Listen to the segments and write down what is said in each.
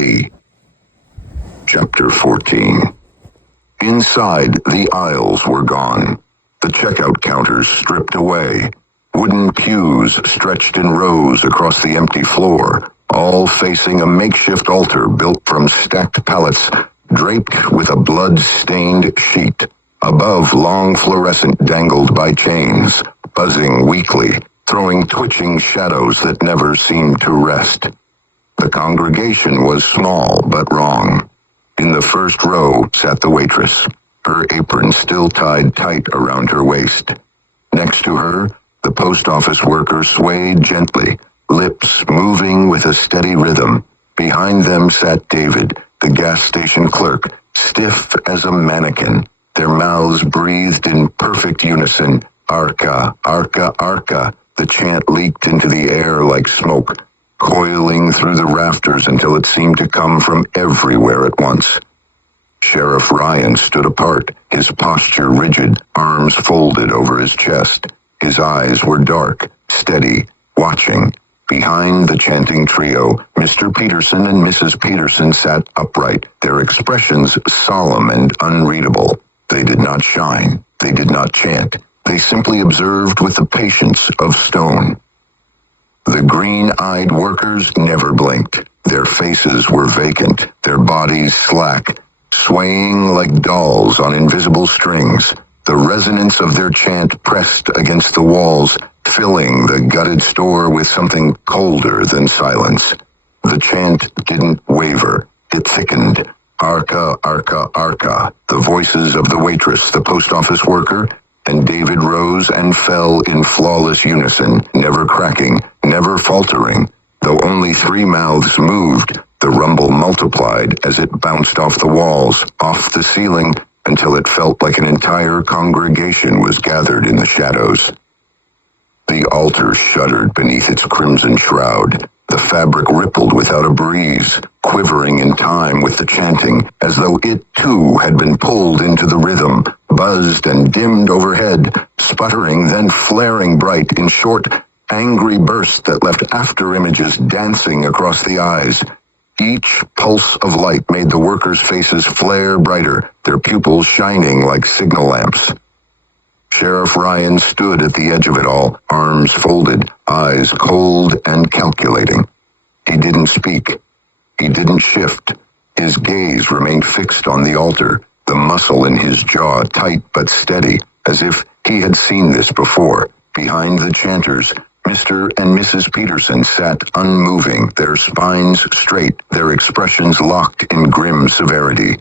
flee. Chapter 14. Inside, the aisles were gone. The checkout counters stripped away. Wooden pews stretched in rows across the empty floor, all facing a makeshift altar built from stacked pallets, draped with a blood-stained sheet. Above, long fluorescent dangled by chains, buzzing weakly, throwing twitching shadows that never seemed to rest. The congregation was small but wrong. In the first row sat the waitress, her apron still tied tight around her waist. Next to her, the post office worker swayed gently, lips moving with a steady rhythm. Behind them sat David, the gas station clerk, stiff as a mannequin. Their mouths breathed in perfect unison. Arca, Arca, Arca. The chant leaked into the air like smoke, coiling through the rafters until it seemed to come from everywhere at once. Sheriff Ryan stood apart, his posture rigid, arms folded over his chest. His eyes were dark, steady, watching. Behind the chanting trio, Mr. Peterson and Mrs. Peterson sat upright, their expressions solemn and unreadable. They did not shine. They did not chant. They simply observed with the patience of stone. The green-eyed workers never blinked. Their faces were vacant, their bodies slack, swaying like dolls on invisible strings. The resonance of their chant pressed against the walls, filling the gutted store with something colder than silence. The chant didn't waver. It thickened. Arca, Arca, Arca. The voices of the waitress, the post office worker, and David rose and fell in flawless unison, never cracking, never faltering. Though only 3 mouths moved, the rumble multiplied as it bounced off the walls, off the ceiling, until it felt like an entire congregation was gathered in the shadows. The altar shuddered beneath its crimson shroud. The fabric rippled without a breeze, quivering in time with the chanting, as though it too had been pulled into the rhythm, buzzed and dimmed overhead, sputtering, then flaring bright in short, angry bursts that left after images dancing across the eyes. Each pulse of light made the workers' faces flare brighter, their pupils shining like signal lamps. Sheriff Ryan stood at the edge of it all, arms folded, eyes cold and calculating. He didn't speak. He didn't shift. His gaze remained fixed on the altar, the muscle in his jaw tight but steady, as if he had seen this before. Behind the chanters, Mr. and Mrs. Peterson sat unmoving, their spines straight, their expressions locked in grim severity.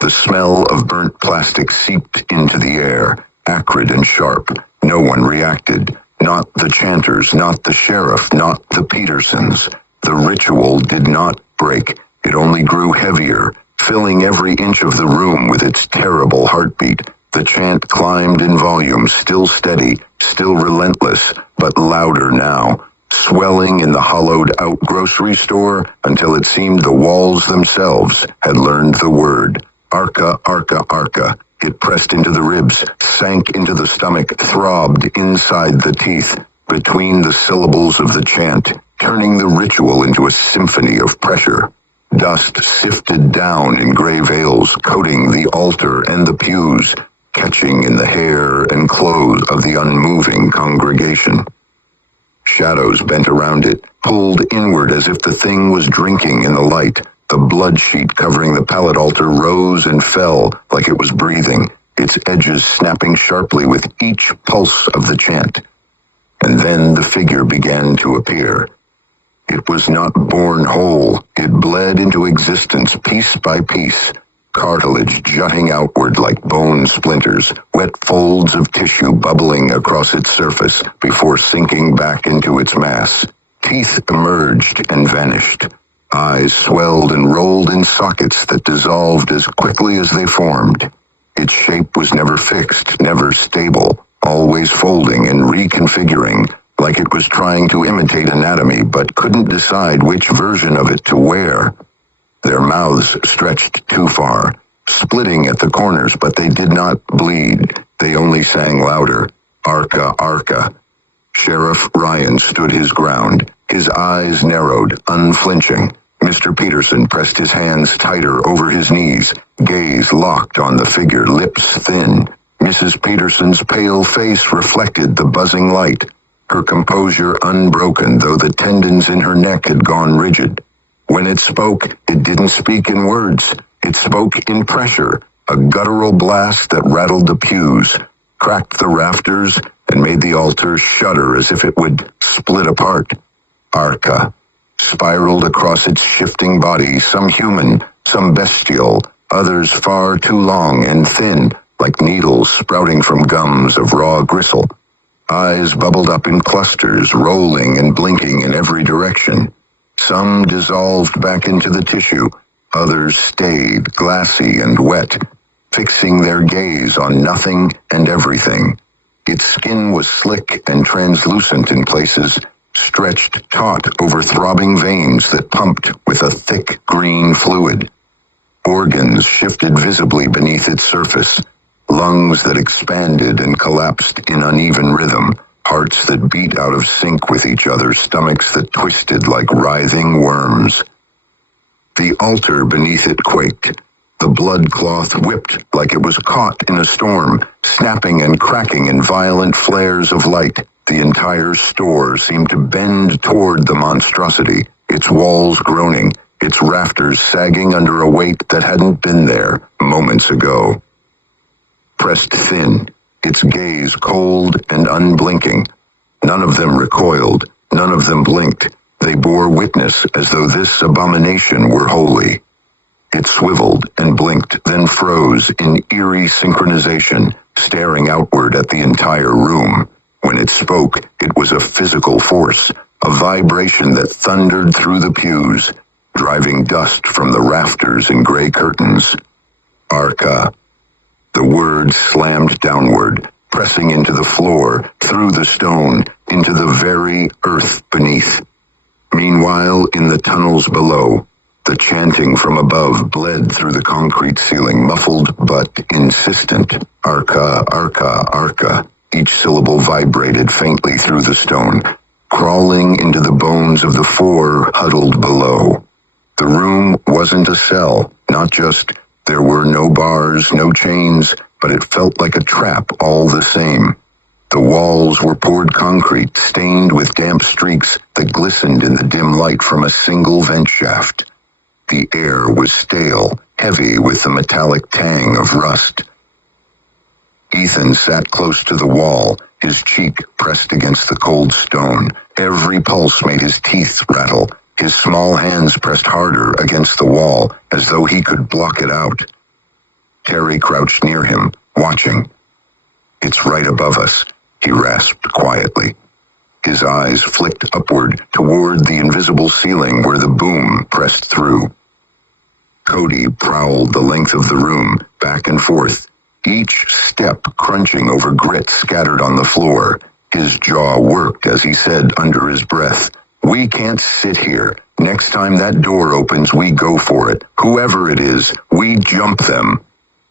The smell of burnt plastic seeped into the air, acrid and sharp. No one reacted. Not the chanters, not the sheriff, not the Petersons. The ritual did not break. It only grew heavier, filling every inch of the room with its terrible heartbeat. The chant climbed in volume, still steady, still relentless, but louder now, swelling in the hollowed-out grocery store until it seemed the walls themselves had learned the word. Arca, Arca, Arca. It pressed into the ribs, sank into the stomach, throbbed inside the teeth, between the syllables of the chant, turning the ritual into a symphony of pressure. Dust sifted down in gray veils, coating the altar and the pews, catching in the hair and clothes of the unmoving congregation. Shadows bent around it, pulled inward as if the thing was drinking in the light. The blood sheet covering the pallet altar rose and fell like it was breathing, its edges snapping sharply with each pulse of the chant. And then the figure began to appear. It was not born whole. It bled into existence piece by piece, cartilage jutting outward like bone splinters, wet folds of tissue bubbling across its surface before sinking back into its mass. Teeth emerged and vanished. Eyes swelled and rolled in sockets that dissolved as quickly as they formed. Its shape was never fixed, never stable, always folding and reconfiguring, like it was trying to imitate anatomy but couldn't decide which version of it to wear. Their mouths stretched too far, splitting at the corners, but they did not bleed. They only sang louder. Arca, Arca. Sheriff Ryan stood his ground, his eyes narrowed, unflinching. Mr. Peterson pressed his hands tighter over his knees, gaze locked on the figure, lips thin. Mrs. Peterson's pale face reflected the buzzing light, her composure unbroken, though the tendons in her neck had gone rigid. When it spoke, it didn't speak in words. It spoke in pressure, a guttural blast that rattled the pews, cracked the rafters, and made the altar shudder as if it would split apart. Arca spiraled across its shifting body, some human, some bestial, others far too long and thin, like needles sprouting from gums of raw gristle. Eyes bubbled up in clusters, rolling and blinking in every direction. Some dissolved back into the tissue, others stayed glassy and wet, fixing their gaze on nothing and everything. Its skin was slick and translucent in places, stretched taut over throbbing veins that pumped with a thick green fluid. Organs shifted visibly beneath its surface, lungs that expanded and collapsed in uneven rhythm, hearts that beat out of sync with each other, stomachs that twisted like writhing worms. The altar beneath it quaked. The blood cloth whipped like it was caught in a storm, snapping and cracking in violent flares of light. The entire store seemed to bend toward the monstrosity, its walls groaning, its rafters sagging under a weight that hadn't been there moments ago. Pressed thin, its gaze cold and unblinking. None of them recoiled, none of them blinked. They bore witness as though this abomination were holy. It swiveled and blinked, then froze in eerie synchronization, staring outward at the entire room. When it spoke, it was a physical force, a vibration that thundered through the pews, driving dust from the rafters and gray curtains. Arca. The word slammed downward, pressing into the floor, through the stone, into the very earth beneath. Meanwhile, in the tunnels below, the chanting from above bled through the concrete ceiling, muffled but insistent. Arca, arca, arca. Each syllable vibrated faintly through the stone, crawling into the bones of the four huddled below. The room wasn't a cell, not just. There were no bars, no chains, but it felt like a trap all the same. The walls were poured concrete, stained with damp streaks that glistened in the dim light from a single vent shaft. The air was stale, heavy with the metallic tang of rust. Ethan sat close to the wall, his cheek pressed against the cold stone. Every pulse made his teeth rattle. His small hands pressed harder against the wall, as though he could block it out. Terry crouched near him, watching. "It's right above us," he rasped quietly. His eyes flicked upward toward the invisible ceiling where the boom pressed through. Cody prowled the length of the room, back and forth, each step crunching over grit scattered on the floor. His jaw worked as he said under his breath, "We can't sit here. Next time that door opens, we go for it. Whoever it is, we jump them."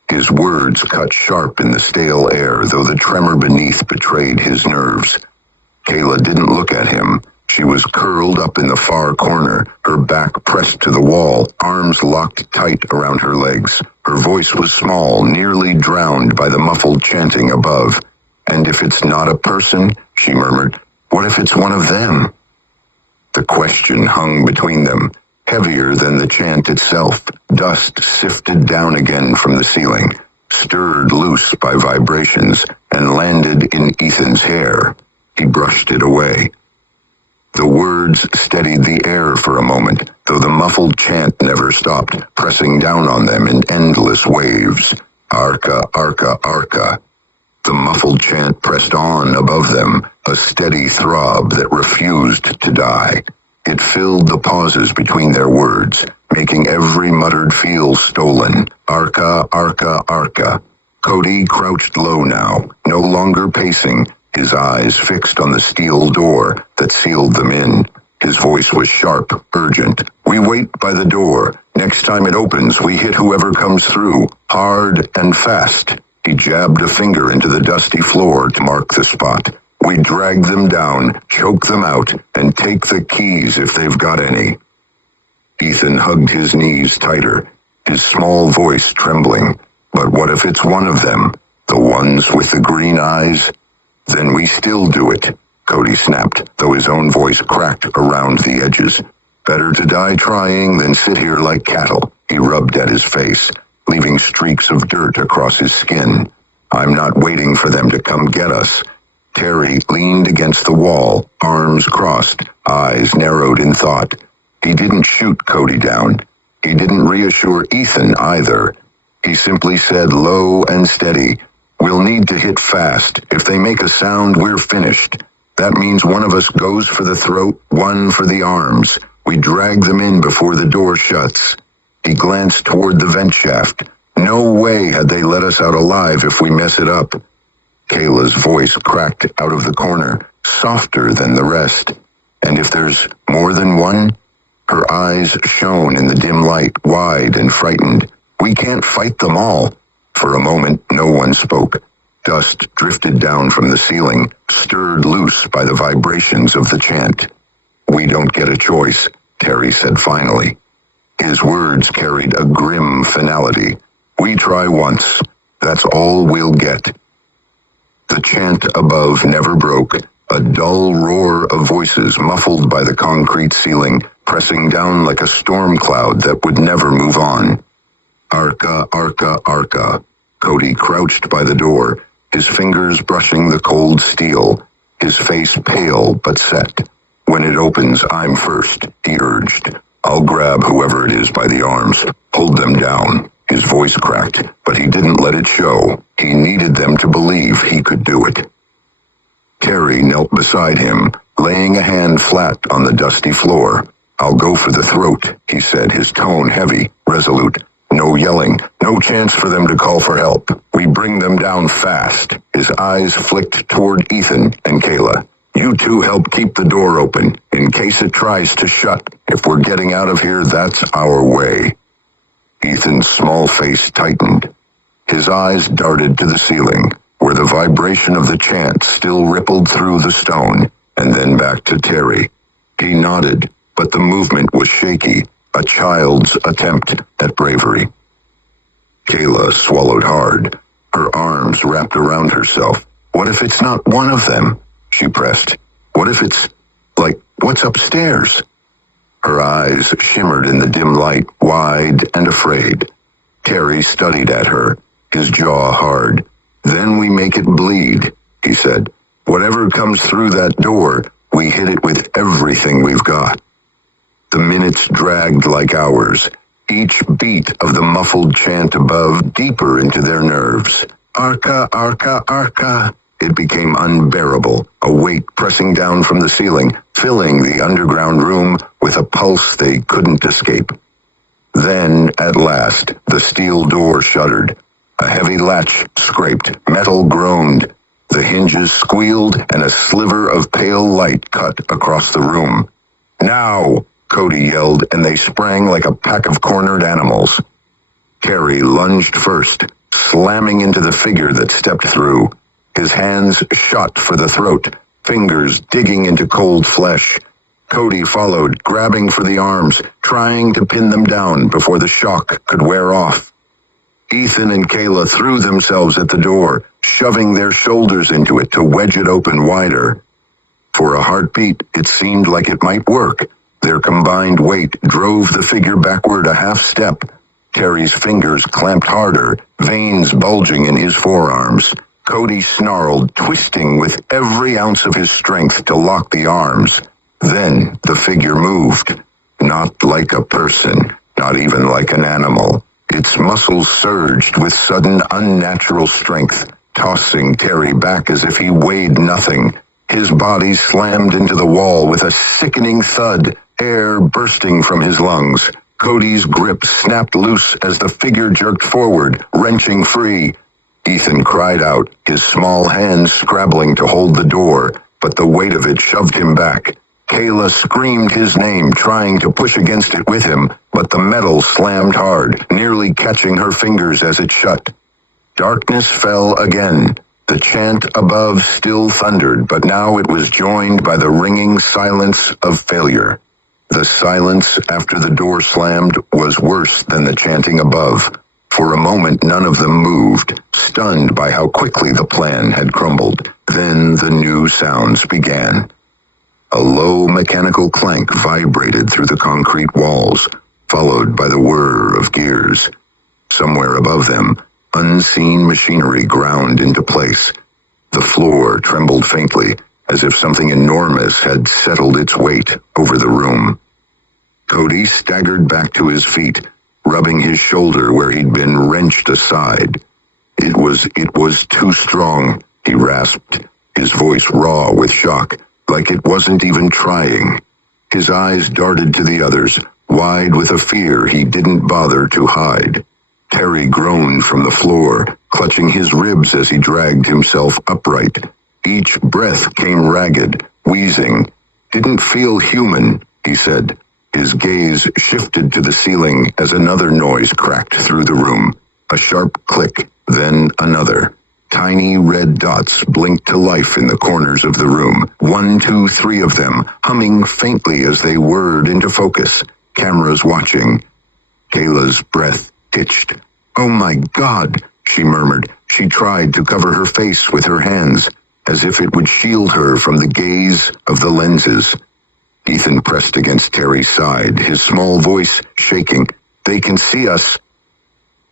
His words cut sharp in the stale air, though the tremor beneath betrayed his nerves. Kayla didn't look at him. She was curled up in the far corner, her back pressed to the wall, arms locked tight around her legs. Her voice was small, nearly drowned by the muffled chanting above. "And if it's not a person," she murmured, "what if it's one of them?" The question hung between them, heavier than the chant itself. Dust sifted down again from the ceiling, stirred loose by vibrations, and landed in Ethan's hair. He brushed it away. The words steadied the air for a moment, though the muffled chant never stopped, pressing down on them in endless waves. Arca, arca, arca. The muffled chant pressed on above them, a steady throb that refused to die. It filled the pauses between their words, making every muttered feel stolen. Arca, arca, arca. Cody crouched low now, no longer pacing, his eyes fixed on the steel door that sealed them in. His voice was sharp, urgent. "We wait by the door. Next time it opens, we hit whoever comes through, hard and fast." He jabbed a finger into the dusty floor to mark the spot. "We drag them down, choke them out, and take the keys if they've got any." Ethan hugged his knees tighter, his small voice trembling. But what if it's one of them? The ones with the green eyes? Then we still do it, Cody snapped, though his own voice cracked around the edges. Better to die trying than sit here like cattle. He rubbed at his face, leaving streaks of dirt across his skin. I'm not waiting for them to come get us. Terry leaned against the wall, arms crossed, eyes narrowed in thought. He didn't shoot Cody down. He didn't reassure Ethan either. He simply said low and steady, "We'll need to hit fast. If they make a sound, we're finished. That means one of us goes for the throat, one for the arms. We drag them in before the door shuts." He glanced toward the vent shaft. No way had they let us out alive if we mess it up. Kayla's voice cracked out of the corner, softer than the rest. "And if there's more than one?" Her eyes shone in the dim light, wide and frightened. "We can't fight them all." For a moment, no one spoke. Dust drifted down from the ceiling, stirred loose by the vibrations of the chant. "We don't get a choice," Terry said finally. His words carried a grim finality. "We try once. That's all we'll get." The chant above never broke, a dull roar of voices muffled by the concrete ceiling, pressing down like a storm cloud that would never move on. "Arca, Arca, Arca." Cody crouched by the door, his fingers brushing the cold steel, his face pale but set. "When it opens, I'm first," he urged. "I'll grab whoever it is by the arms. Hold them down." His voice cracked, but he didn't let it show. He needed them to believe he could do it. Terry knelt beside him, laying a hand flat on the dusty floor. "I'll go for the throat," he said, his tone heavy, resolute. "No yelling, no chance for them to call for help. We bring them down fast." His eyes flicked toward Ethan and Kayla. "You two help keep the door open, in case it tries to shut. If we're getting out of here, that's our way." Ethan's small face tightened. His eyes darted to the ceiling, where the vibration of the chant still rippled through the stone, and then back to Terry. He nodded, but the movement was shaky, a child's attempt at bravery. Kayla swallowed hard, her arms wrapped around herself. "What if it's not one of them?" she pressed. "What if it's, like, what's upstairs?" Her eyes shimmered in the dim light, wide and afraid. Terry studied at her, his jaw hard. "Then we make it bleed," he said. "Whatever comes through that door, we hit it with everything we've got." The minutes dragged like hours, each beat of the muffled chant above deeper into their nerves. "Arca, Arca, Arca." It became unbearable, a weight pressing down from the ceiling, filling the underground room with a pulse they couldn't escape. Then, at last, the steel door shuddered. A heavy latch scraped, metal groaned. The hinges squealed, and a sliver of pale light cut across the room. "Now!" Cody yelled, and they sprang like a pack of cornered animals. Terry lunged first, slamming into the figure that stepped through. His hands shot for the throat, fingers digging into cold flesh. Cody followed, grabbing for the arms, trying to pin them down before the shock could wear off. Ethan and Kayla threw themselves at the door, shoving their shoulders into it to wedge it open wider. For a heartbeat, it seemed like it might work. Their combined weight drove the figure backward a half step. Terry's fingers clamped harder, veins bulging in his forearms. Cody snarled, twisting with every ounce of his strength to lock the arms. Then the figure moved. Not like a person, not even like an animal. Its muscles surged with sudden unnatural strength, tossing Terry back as if he weighed nothing. His body slammed into the wall with a sickening thud, air bursting from his lungs. Cody's grip snapped loose as the figure jerked forward, wrenching free. Ethan cried out, his small hands scrabbling to hold the door, but the weight of it shoved him back. Kayla screamed his name, trying to push against it with him, but the metal slammed hard, nearly catching her fingers as it shut. Darkness fell again. The chant above still thundered, but now it was joined by the ringing silence of failure. The silence after the door slammed was worse than the chanting above. For a moment none of them moved, stunned by how quickly the plan had crumbled. Then the new sounds began. A low mechanical clank vibrated through the concrete walls, followed by the whir of gears. Somewhere above them, unseen machinery ground into place. The floor trembled faintly, as if something enormous had settled its weight over the room. Cody staggered back to his feet, rubbing his shoulder where he'd been wrenched aside. It was too strong, he rasped, his voice raw with shock, like it wasn't even trying. His eyes darted to the others, wide with a fear he didn't bother to hide. Terry groaned from the floor, clutching his ribs as he dragged himself upright. Each breath came ragged, wheezing. "Didn't feel human," he said. His gaze shifted to the ceiling as another noise cracked through the room. A sharp click, then another. Tiny red dots blinked to life in the corners of the room. 1, 2, 3 of them, humming faintly as they whirred into focus. Cameras watching. Kayla's breath hitched. "Oh my God," she murmured. She tried to cover her face with her hands, as if it would shield her from the gaze of the lenses. Ethan pressed against Terry's side, his small voice shaking. "They can see us."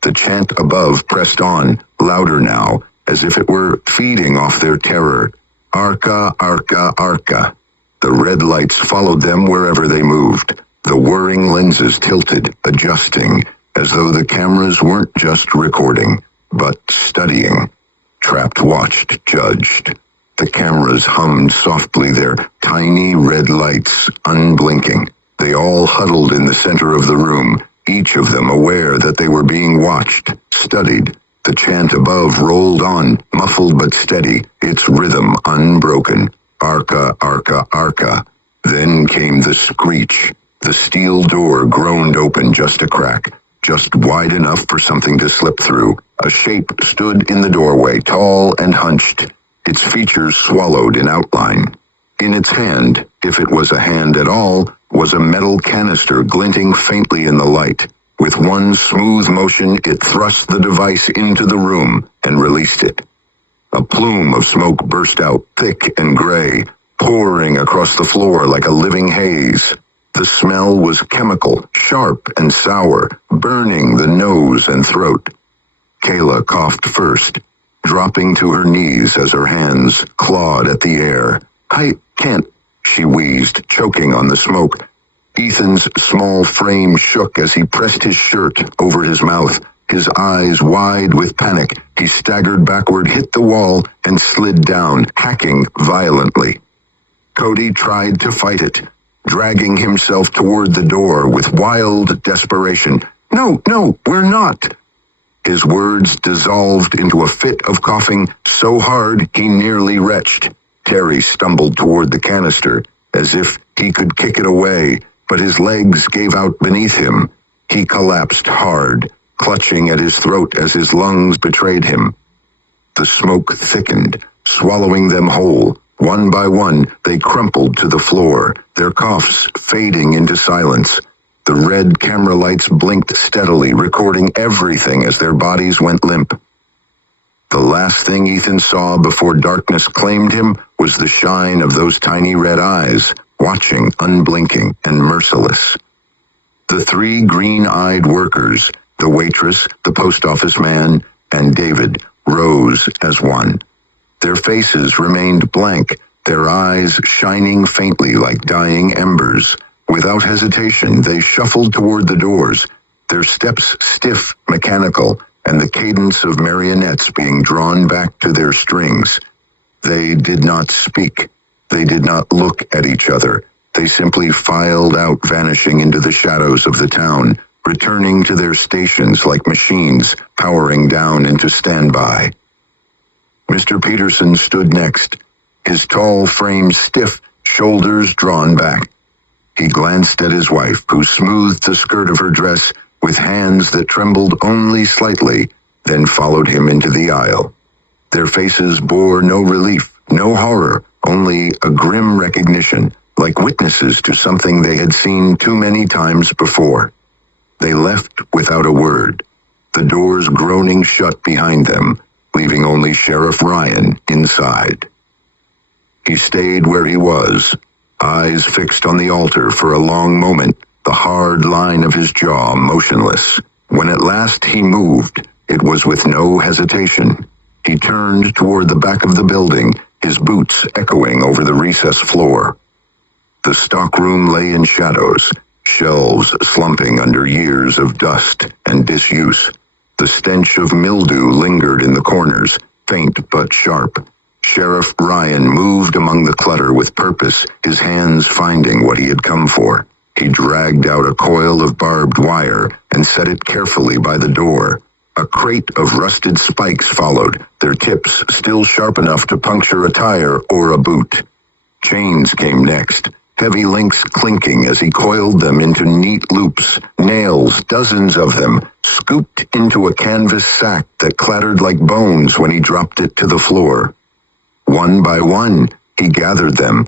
The chant above pressed on, louder now, as if it were feeding off their terror. "Arca, Arca, Arca." The red lights followed them wherever they moved. The whirring lenses tilted, adjusting, as though the cameras weren't just recording, but studying. Trapped watched, judged. The cameras hummed softly, their tiny red lights unblinking. They all huddled in the center of the room, each of them aware that they were being watched, studied. The chant above rolled on, muffled but steady, its rhythm unbroken. Arca, Arca, Arca. Then came the screech. The steel door groaned open just a crack, just wide enough for something to slip through. A shape stood in the doorway, tall and hunched, its features swallowed in outline. In its hand, if it was a hand at all, was a metal canister glinting faintly in the light. With one smooth motion, it thrust the device into the room and released it. A plume of smoke burst out, thick and gray, pouring across the floor like a living haze. The smell was chemical, sharp and sour, burning the nose and throat. Kayla coughed first, dropping to her knees as her hands clawed at the air. "I can't," she wheezed, choking on the smoke. Ethan's small frame shook as he pressed his shirt over his mouth, his eyes wide with panic. He staggered backward, hit the wall, and slid down, hacking violently. Cody tried to fight it, dragging himself toward the door with wild desperation. "No, no, we're not." His words dissolved into a fit of coughing so hard he nearly retched. Terry stumbled toward the canister, as if he could kick it away, but his legs gave out beneath him. He collapsed hard, clutching at his throat as his lungs betrayed him. The smoke thickened, swallowing them whole. One by one, they crumpled to the floor, their coughs fading into silence. The red camera lights blinked steadily, recording everything as their bodies went limp. The last thing Ethan saw before darkness claimed him was the shine of those tiny red eyes, watching, unblinking and merciless. The 3 green-eyed workers, the waitress, the post office man, and David, rose as one. Their faces remained blank, their eyes shining faintly like dying embers. Without hesitation, they shuffled toward the doors, their steps stiff, mechanical, and the cadence of marionettes being drawn back to their strings. They did not speak. They did not look at each other. They simply filed out, vanishing into the shadows of the town, returning to their stations like machines, powering down into standby. Mr. Peterson stood next, his tall frame stiff, shoulders drawn back. He glanced at his wife, who smoothed the skirt of her dress with hands that trembled only slightly, then followed him into the aisle. Their faces bore no relief, no horror, only a grim recognition. like witnesses to something they had seen too many times before. They left without a word, the doors groaning shut behind them, leaving only Sheriff Ryan inside. He stayed where he was, eyes fixed on the altar for a long moment, the hard line of his jaw motionless. When at last he moved, it was with no hesitation. He turned toward the back of the building, his boots echoing over the recess floor. The stockroom lay in shadows, shelves slumping under years of dust and disuse. The stench of mildew lingered in the corners, faint but sharp. Sheriff Ryan moved among the clutter with purpose, his hands finding what he had come for. He dragged out a coil of barbed wire and set it carefully by the door. A crate of rusted spikes followed, their tips still sharp enough to puncture a tire or a boot. Chains came next, heavy links clinking as he coiled them into neat loops, nails, dozens of them, scooped into a canvas sack that clattered like bones when he dropped it to the floor. One by one, he gathered them.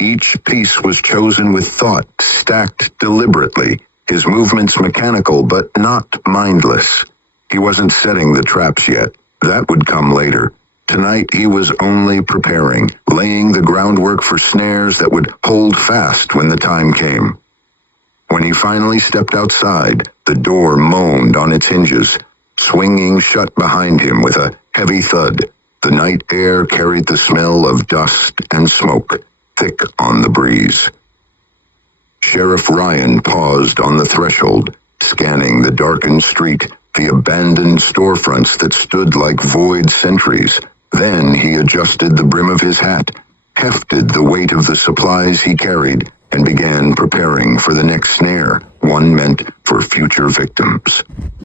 Each piece was chosen with thought, stacked deliberately, his movements mechanical but not mindless. He wasn't setting the traps yet. That would come later. Tonight he was only preparing, laying the groundwork for snares that would hold fast when the time came. When he finally stepped outside, the door moaned on its hinges, swinging shut behind him with a heavy thud. The night air carried the smell of dust and smoke, thick on the breeze. Sheriff Ryan paused on the threshold, scanning the darkened street, the abandoned storefronts that stood like void sentries. Then he adjusted the brim of his hat, hefted the weight of the supplies he carried, and began preparing for the next snare, one meant for future victims.